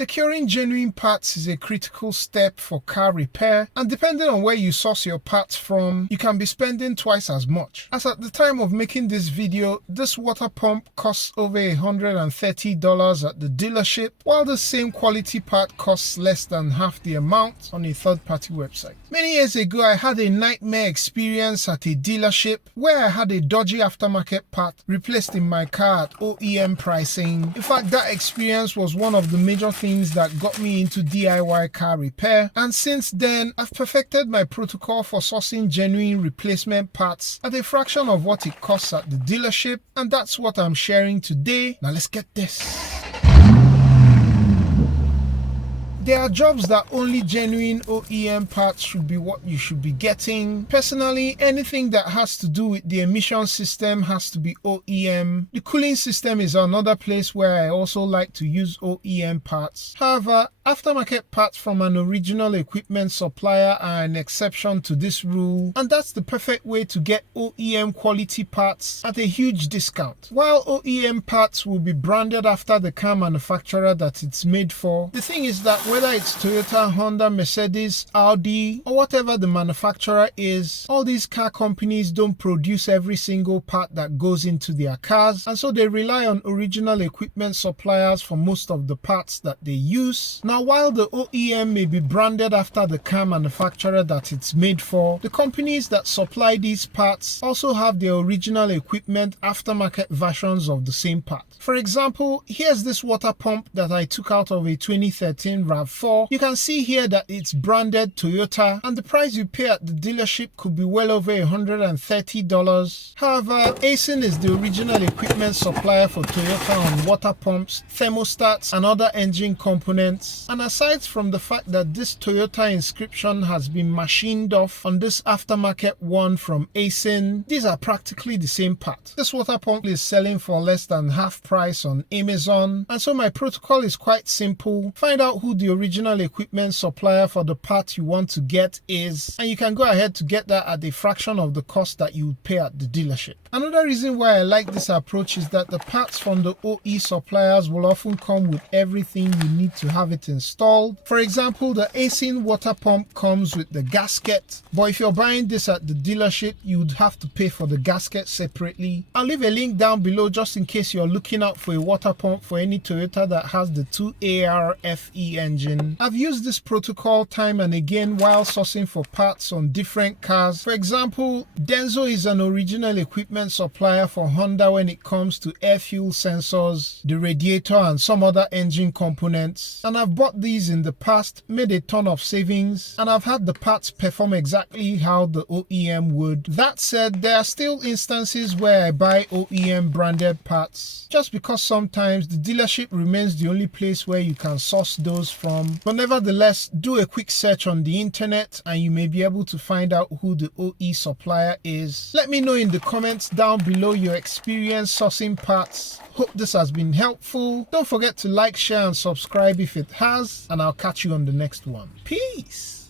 Securing genuine parts is a critical step for car repair, and depending on where you source your parts from, you can be spending twice as much. As at the time of making this video, this water pump costs over $130 at the dealership, while the same quality part costs less than half the amount on a third-party website. Many years ago, I had a nightmare experience at a dealership where I had a dodgy aftermarket part replaced in my car at OEM pricing. In fact, that experience was one of the major things that got me into DIY car repair, and since then I've perfected my protocol for sourcing genuine replacement parts at a fraction of what it costs at the dealership, and that's what I'm sharing today. Now let's get this. There are jobs that only genuine OEM parts should be what you should be getting. Personally, anything that has to do with the emission system has to be OEM. The cooling system is another place where I also like to use OEM parts. However, aftermarket parts from an original equipment supplier are an exception to this rule, and that's the perfect way to get OEM quality parts at a huge discount. While OEM parts will be branded after the car manufacturer that it's made for, the thing is that whether it's Toyota, Honda, Mercedes, Audi, or whatever the manufacturer is, all these car companies don't produce every single part that goes into their cars, and so they rely on original equipment suppliers for most of the parts that they use. Now, while the OEM may be branded after the car manufacturer that it's made for, the companies that supply these parts also have their original equipment aftermarket versions of the same part. For example, here's this water pump that I took out of a 2013 RAV4. You can see here that it's branded Toyota, and the price you pay at the dealership could be well over $130. However, Aisin is the original equipment supplier for Toyota on water pumps, thermostats, and other engine components. And aside from the fact that this Toyota inscription has been machined off on this aftermarket one from Aisin, these are practically the same part. This water pump is selling for less than half price on Amazon, and so my protocol is quite simple. Find out who the original equipment supplier for the part you want to get is, and you can go ahead to get that at a fraction of the cost that you would pay at the dealership. Another reason why I like this approach is that the parts from the OE suppliers will often come with everything you need to have it installed. For example, the Aisin water pump comes with the gasket, but if you're buying this at the dealership, you'd have to pay for the gasket separately. I'll leave a link down below just in case you're looking out for a water pump for any Toyota that has the 2AR-FE engine. I've used this protocol time and again while sourcing for parts on different cars. For example, Denso is an original equipment supplier for Honda when it comes to air fuel sensors, the radiator, and some other engine components. And I've bought these in the past, made a ton of savings, and I've had the parts perform exactly how the OEM would. That said, there are still instances where I buy OEM branded parts, just because sometimes the dealership remains the only place where you can source those from. But nevertheless, do a quick search on the internet and you may be able to find out who the OE supplier is. Let me know in the comments down below your experience sourcing parts. Hope this has been helpful. Don't forget to like, share, and subscribe if it has, and I'll catch you on the next one. Peace!